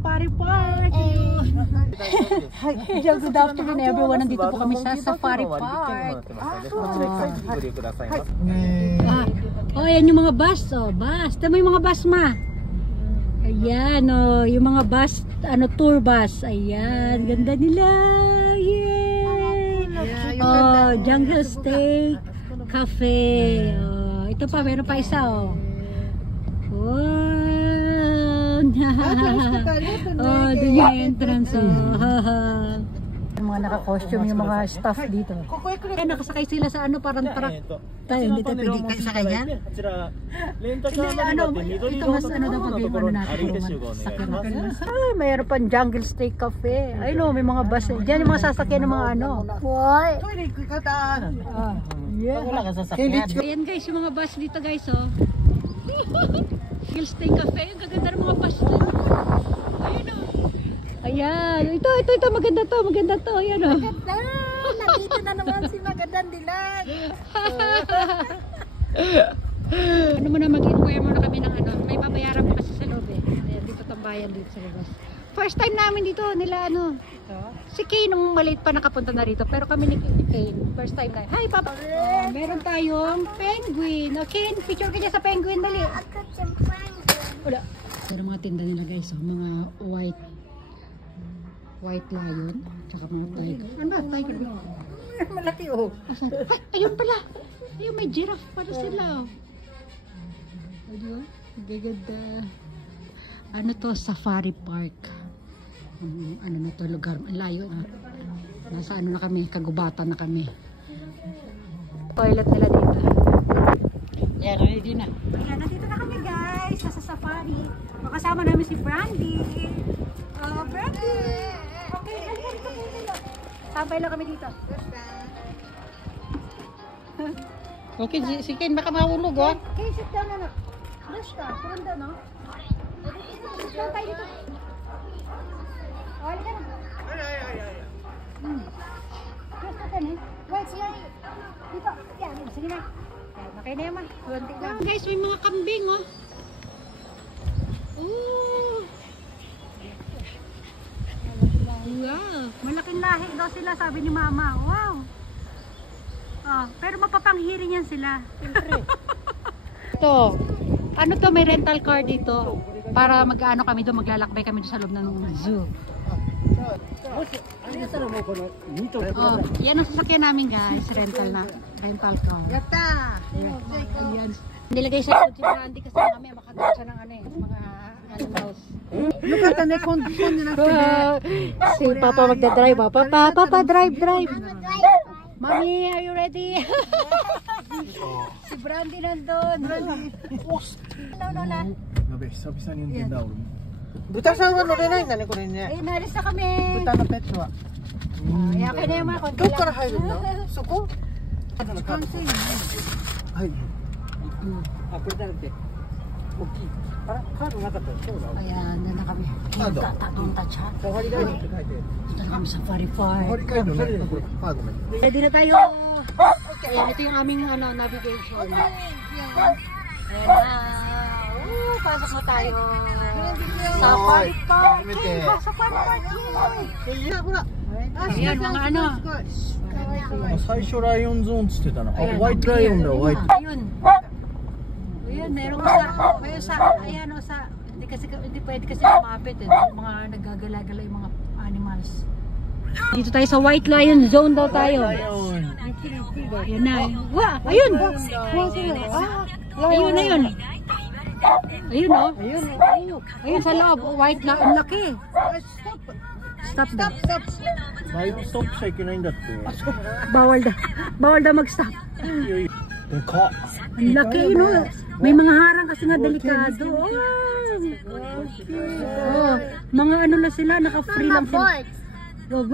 Safari Park. Hello, good afternoon everyone. Nandito po kami sa Safari Park. Oh, ayan yung mga bus. Oh, bus. Tama yung mga bus, ma. Ayan, oh, yung mga bus, tour bus. Ayan, ganda nila. Yay! Oh, Jungle Steak Cafe. Oh, ito pa, meron pa isa, oh. Wow! Oh, dun yung entrance, oh. Yung mga naka-costume, yung mga staff dito. Kaya nakasakay sila sa parang truck. Tayo, hindi tayo pwede kayo sa kanya? Ito mas daw pag yung natin. Ay, mayroon pang Jungle Steak Cafe. Ay no, may mga bus. Diyan yung mga sasakyan ng mga Why? Ayan guys, yung mga bus dito guys, oh. Jungle Steak Cafe. Ang gaganda ng mga bus dito. Ayun oh. Ayan, ito, maganda to, ayan o. Maganda, nandito na naman si Magandang Dilag. Ano mo na, mag-inquire muna kami ng may babayaran pa kasi sa loob eh. Ayan, dito tambayan dito sa labas. First time namin dito, nila si Kane nung maliit pa nakapunta na rito, pero kami ni Kane, first time tayo. Hi Papa! Meron tayong penguin. Okay, picture ka dyan sa penguin, dali. Wala. Pero mga tinda nila guys, mga white lion, tsaka mga tiger. Ano ba? Tiger ba? Malaki oh. Ayun pala. Ayun, may giraffe pala sila oh. Ayun, gaganda. Ano to? Safari Park. Ano na to lugar? Layo ah. Nasa na kami, kagubatan na kami. Toilet nila dito. Yan, ready na. Ayan, nandito na kami guys. Nasa safari. Makasama namin si Brandy. Brandy! Okay, sabay lang kami dito. Okay, si Ken baka mahulog oh. Okay, sit down na. Rest ka, turun down no? Sit down tayo dito. Halika na. Ay. Rest ka na. Wait, siya. Dito. Yan, sige na. Okay na yaman. Guys, may mga kambing oh. Ooh. Wow, malaking lahi daw sila sabi ni Mama. Wow. Pero mapapanghiring yan sila. Ito. Ano to, may rental car dito para kami doon, maglalakbay kami doon sa loob ng zoo. Yan ang sasakyan namin guys, rental car. Yata. Yan. Nilagay sa si Brandy kasi kami makagawa siya ng mga animals. Look at the condition nila si Papa magdadrive. Papa drive. Mommy, are you ready? Si Brandy nandun. Lola. Gabi, sabisa niyo yung tindaw. Buta sa ano rin ay nani ko rin niya. Ay, naris na kami. Buta na petro. Ay, okay na yung mga konti. Duk kara hayo no. Suko. Ay. Apurtarte. Okay. Para karo nga ta. Ayan, doon na kami. Tatong tacha. Dito na kami sa Safari Park. Ready na tayo. Ayan, ito yung aming navigation. Ayan na. Pasok na tayo. Safari Park. Safari Park. Ayan, mga Saisho Lion Zone つってたな。White Lionだ、White. Ayun. Ayun, meron hindi pwede kasi lumapit mga nagagala-gala yung mga animals. Dito tayo sa White Lion Zone daw tayo. Ayun na. Wow, ayun. Ayun. Ayun oh. Ayun sa loob, White Lion, laki. Stop. Right stop しちゃいけないんだって。Bawal daw mag-stop. Deka. Ang laki no. May mga harang kasi nga delikado. Mga lang sila, naka-free lang sila.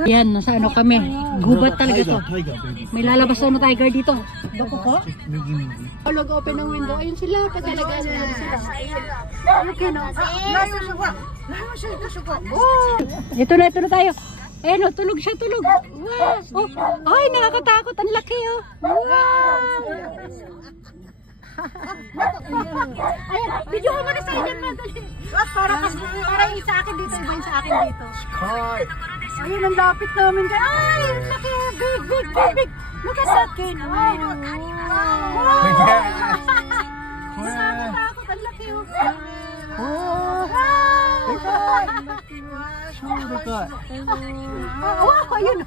Yan, nasa kami. Gubat talaga to. May lalabas na tiger dito. Bako ko? Log open ng window. Ayun sila, pagkalagaan na sila. Okay no. Ito na tayo. Ayun, tulog siya. Wow. Ay, nakakatakot. Ang laki oh. Wow. Ayan, video mo na sa akin mo. Para yung sa akin dito, iba yung sa akin dito. Hi. Ayun, ang lapit namin ka. Ay, ang laki. Big, big, big, big. Look at that kid. Wow. Nakakatakot, ang laki. Wow, ayun.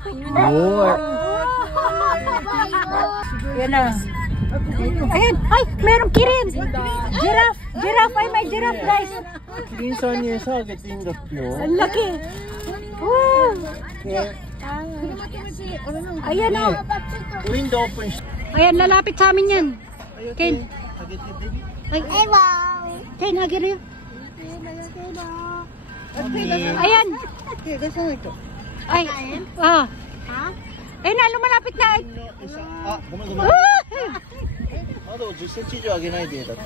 Yan na. Ayun, ay, merong kirin. Giraffe. Giraffe, ay may giraffe, guys. キリンさんに餌あげていいんだってよ。 Ang laki. Wow. Ayan o. ウィンドオープンして。 Ayan, lalapit sa amin yan. Ken. あげてベビー。 Ay, Ken, hagir yun. Ayan. Ay, ayun na, lumalapit na. あ、ごめんごめん。窓を10センチ以上上げないでだって。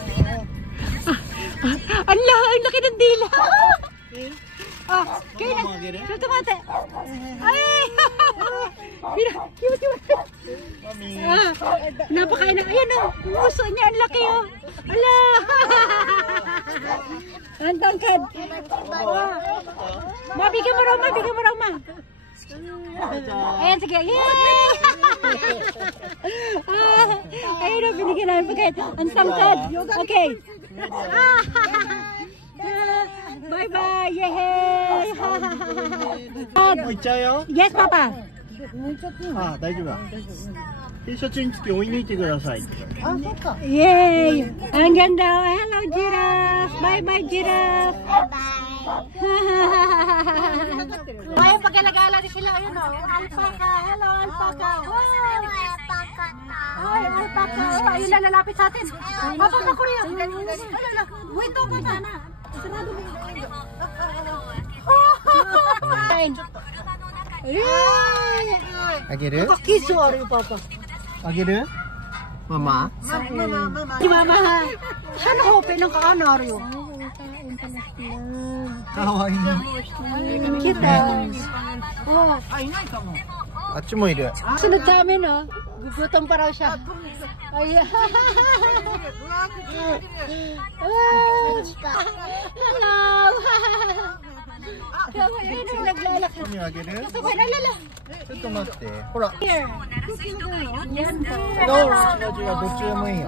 Ang laki ng dila. Ken, Mama, get it? ito mate. Ay, cute. Mami. Napakain na. Ayan o, puso niya, ang laki o. Ala. Ang tangkad. Mabigyan mo raw, ma. Ayan, sige. Yay! Ayun o, binigyan namin pagkain. Ang tangkad. Okay. Bye-bye. Yay! もう行っちゃうよ。 Yes, Papa. あ、大丈夫だ。T シャツにつけ追い抜いてください。 Yay! Ang ganda. Hello, giraffe. Bye-bye, giraffe. Ay, pagkalagala din sila. Ayun o. Alpaca. Hello, alpaca. Ay, alpaca. Ayun na, lalapit sa atin. Papa, Korea. Wait, ako na. Sarado mo yung window.あげる？ Kiso, are you, Papa? あげる？ママ？ Si Mama, ha? Saan open ng kaanaryo? かわいい。 Cute, oh. あっちもいる。 Sunod sa amin, oh. Gugutom pa raw siya. Ay, hello. Ayun, naglalakad. 何あげる？ Sabay, alala. ちょっと待って。ほら。 Here. Yan. 違うどっちでもいいよ。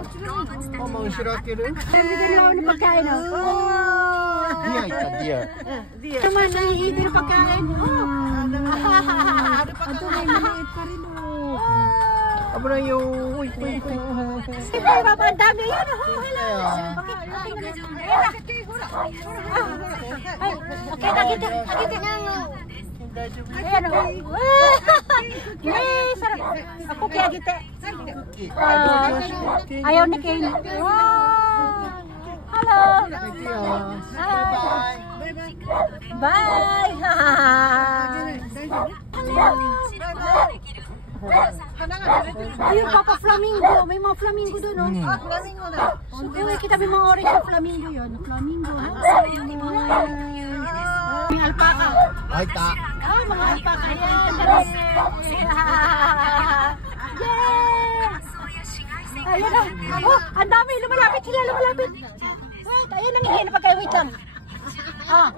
ママ後ろ開ける？ Bibigyan na ako ng pagkain, oh. ディア行ったディア。 Naman, nahihindi ng pagkain. Ito, may maliit pa rin, oh. 危ないよ。おいおいおい。 Ay, Papa, ang dami. Yan, oh. Hello. Ay, okay, nakita. Ayan, oh. Yay, sarap. Ako kaya kita. Ayaw ni Kane. Wow. Hello. Hi. Bye. Ayun, Papa, flamingo. May mga flamingo doon, oh. Flamingo na. Uy, kita may mga orange na flamingo yun. Flamingo, ha? May alpaca. 開いた。 Ah, mga alpaca. Yan, kandali. Yay! Ayun na. Oh, ang dami. Lumalapit sila, lumalapit. Wait, ayun, nangihin na pagkain. Wait lang. Ah.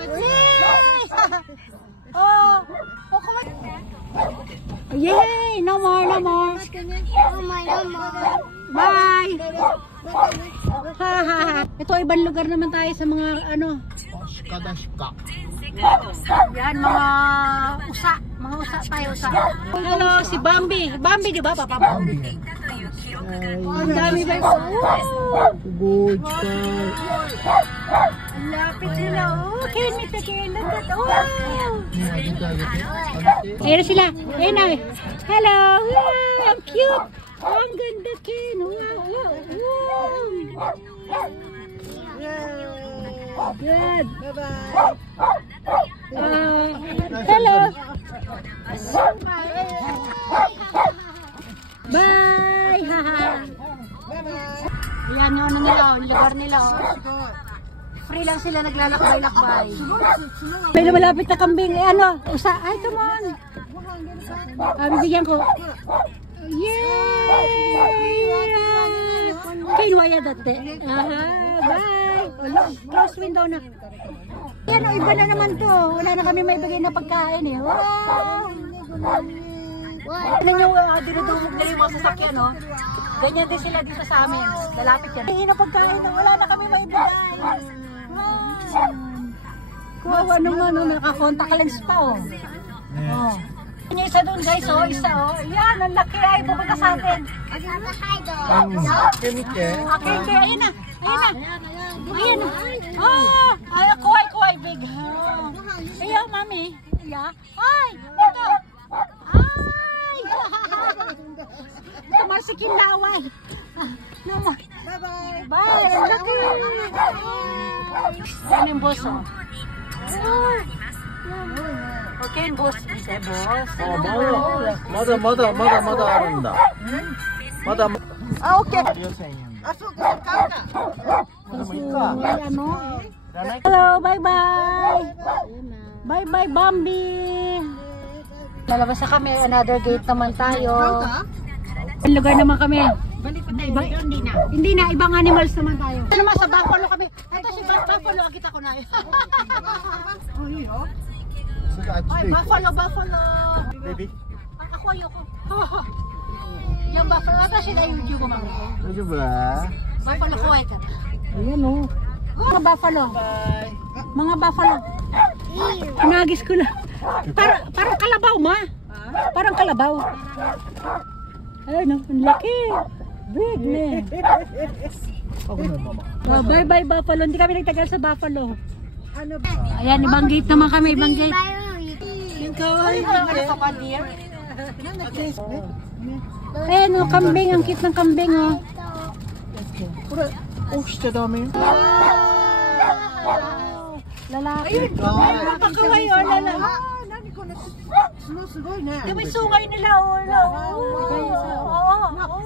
Yay! Oh, come on. Yay! No more, no more. Bye! Ito, ibang lugar naman tayo sa mga ano. 鹿だ鹿。 Yan, mga usa. Mga usa tayo, usa. Hello, si Bambi. Bambi, di ba, Papa? Bambi. Ang dami ba ito?すごい近い。 Ang lapit nila. Oh, kinit na kinit. Oh! ねあげてあげて。あげて。 Ayan na sila. Ayan na. Hello. Wow, ang cute. Ang ganda, Ken. Wow, wow, wow. Good. Bye-bye. Hello. Bye. Ayan yung ano nila, yung lugar nila. Free lang sila naglalakbay-lakbay. May lumalapit na kambing. Eh, ano? Usa. Ay, come on. Bibigyan ko. Yay! Kailwaya dati. Aha, bye. Close window na. Yan, iba na naman to. Wala na kami may bagay na pagkain eh. Wow! Tignan nyo, dinudumog nila yung mga sasakyan, no? Ganyan din sila dito sa amin. Lalapit yan. Hindi na pagkain, wala na kami may bagay. Kawawa naman, no? Naka-contact lens pa, oh. Oh. Yung isa doon guys, oh, isa oh. Yan, ang laki ay pupunta sa atin. Kemike. Okay, ayun na. Ayun na. Ayun na. Oh, ay, kuway, big. Oh. Ayaw, mami. Yeah. Ay, ito. Ay. Tumasikin na awan. Naman. Bye-bye. Bye. Yan yung boss, oh. Okay, boss. Bisa, boss.まだあるんだ。まだ。Ah, okay. あ、そうか、買うか。Hello, bye-bye. Bye-bye, Bambi. Lalabas na kami. Another gate naman tayo. Ang lugar naman kami. Hindi na. Ibang animals naman tayo. Ano naman sa Buffalo kami. Ito si Buffalo. Kita ko na. Ay, Buffalo. Baby. Ako ayoko. Yung Buffalo. Ito sila yung jugo mami. 大丈夫は Buffalo ko ito. Ayan o. Mga buffalo. Mga buffalo. Nagis ko na. Parang kalabaw, ma. Parang kalabaw. Ayun, ang laki. Big ne. Oh, bye-bye buffalo. Hindi kami nagtagal sa buffalo. Ayan, ibang gate naman kami. Ibang gate. Yung kawaii. Ayan, oh, kambing. Ang cute ng kambing, oh. これオフしちゃダメよ。 Lalaki. Nakakaway, oh, lalaki. 何これ、角すごいね。 May sungay nila, oh. Oo.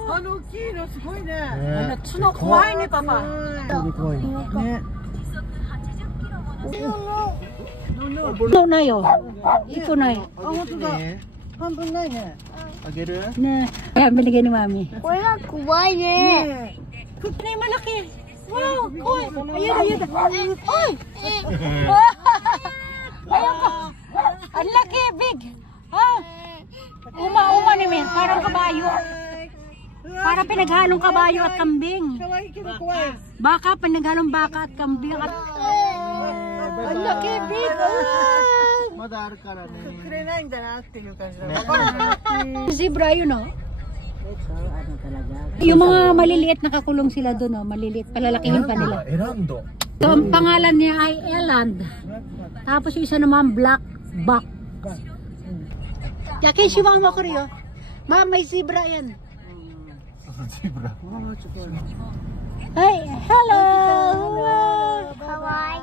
あの大きいのすごいね。 Suno, kuhain ni Papa. 怖いね。 Ito na yun. Ito na yun. あ、本当だ。半分ないね。あげる？ Na. Ayan, binigay ni Mami. Wala, kuway eh. Ito na yung malaki. Wow, kuhay. Ayun. Ay! Ayun ko. Ang laki, big. Uma ni Min. Parang kabayo. Parang pinaghalong kabayo at kambing. 可愛いけど怖い。 Baka, pinaghalong baka at kambing. At... Ang laki, big. まだあるからね。くれないんだなっていう感じだ。わかるね。 Zebra yun, oh. Yung mga maliliit nakakulong sila doon, oh. Maliliit. Palalakihin pa nila. エランド。 So, ang pangalan niya ay Eland. Tapos yung isa naman, Black Buck. Yakin si Mama ko rin, oh. Ma, may zebra yan. ゼブラ。 Hey, hello! Kawaii.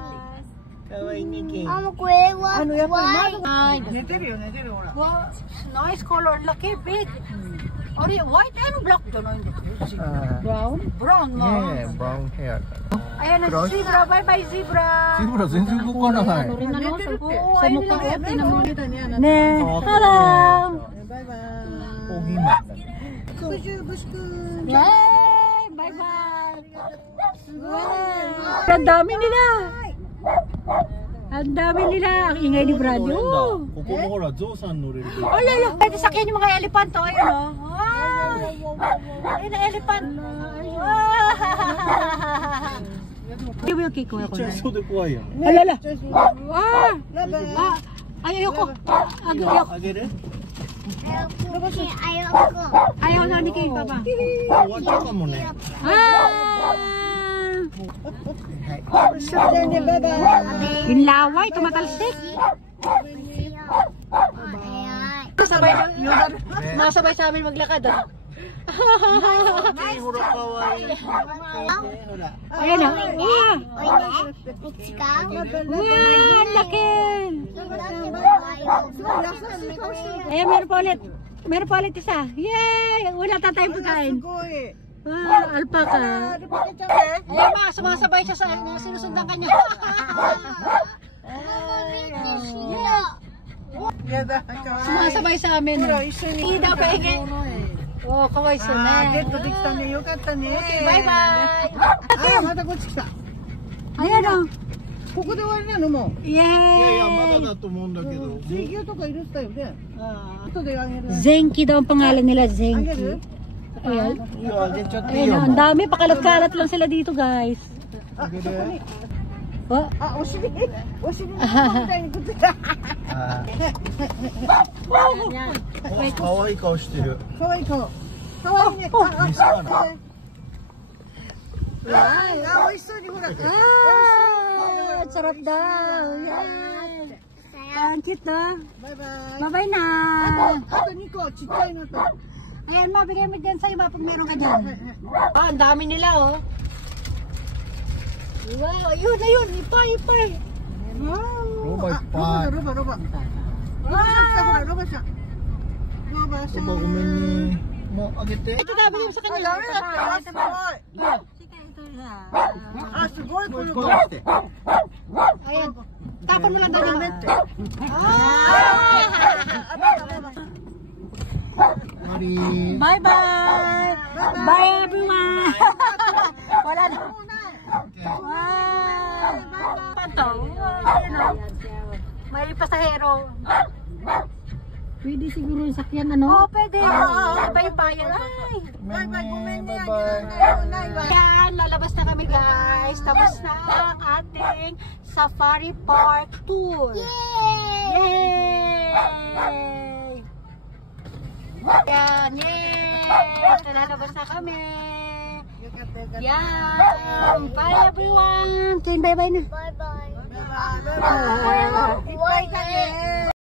可愛いねケン。 これは怖い。 Ay, 寝てるよ寝てるほら。 wow, nice color. Laki, big. Or white and black doon. Brown? Brown, no? ねえ、ブラウンヘア。 Ayan na si zebra. Bye-bye, zebra. ゼブラ全然動かない。 Oo, ayun lang. Tinan mo. Ne, hello! バイバイ。 Pogi man. ブシュブシュ。 Yay! Bye-bye! Wow! Ang dami nila! Ang dami nila! Ang ingay ni Brady. こ Oh! こもほら、ゾウさん乗れる。 Oh, lalo! Pwede sakyan yung mga elephant. Oh, ayun, oh. Wow! Ayun na elephant. Hindi mo yung cake ko. ちっちゃいそうで怖いよね。 Oh, lalo! Ah! Ay, ayoko. Ayoko. あげる？ Ayaw na ni King Papa. 終わったかもね。 Ah! 一緒だよねバイバイ。 Yung laway, tumatalsik. Masabay sa amin maglakad. Oh. ほら可愛い。ほら。 Ayan na. Wow! Wow! Ang laki! Ayan, meron pa ulit. Meron pa ulit isa. Yay! Wala tayong pagkain. すごい。 Wow, alpaca. アルパカちゃんね。 Ayan ma, sumasabay siya sa sinusundan kanya. やだ。可愛い。 Sumasabay sa amin. ほら一緒に。 Hindi daw pahingi. おー、かわいそうね。ゲットできたね。よかったね。バイバイ。あ、またこっち来た。あやだ。ここで終わりなのもう。イエーイ。いやいや、まだだと思うんだけど。水牛とか入れてたよね。後であげる。 Zenki daw ang pangalan nila, あげ Zenki. る Ayan. いや、あげちゃっていい Ayan, よ。 ang dami. Pakalat-kalat lang sila dito, guys. あげる。 Oh, あ、お尻みたいにくっついた。あー、かわいい顔してる。かわいい顔。かわいいね。メスかな。あ、美味しそうにほら。 ah, sarap daw. Yan. Ang cute, no? バイバイ。 Bye-bye na. あと2個、ちっちゃいのと。 Ayan, ma, bigay mo dyan sa'yo, ma, pag meron ka dyan. Ah, ang dami nila, oh. Wow, ayun, ayun. Ipay. ロバいっぱい。ロバ。ロバさん来た、ほら、ロバさん。ロバさん。ロバごめんね。もうあげて。 Ito na, bigay mo sa kanya. ダメだったよ。すごい。 Sige, ito na. あ、すごい、この子。 Ayan. Tapon mo lang daw yung mente. マリー。 Bye-bye. Bye, everyone. Wala na. Wow. Panto. May pasahero. Pwede siguro yung sakyan, ano? Oo, pwede. Bye-bye. Ay. Bye-bye, gumenya. Bye-bye. Yan, lalabas na kami, guys. Tapos na ang ating Safari Park Tour. Yay! Yan, yay! Lalabas na kami. Yan. Bye, everyone. Bye-bye na. Bye bye. Bye-bye. Bye-bye. Bye-bye.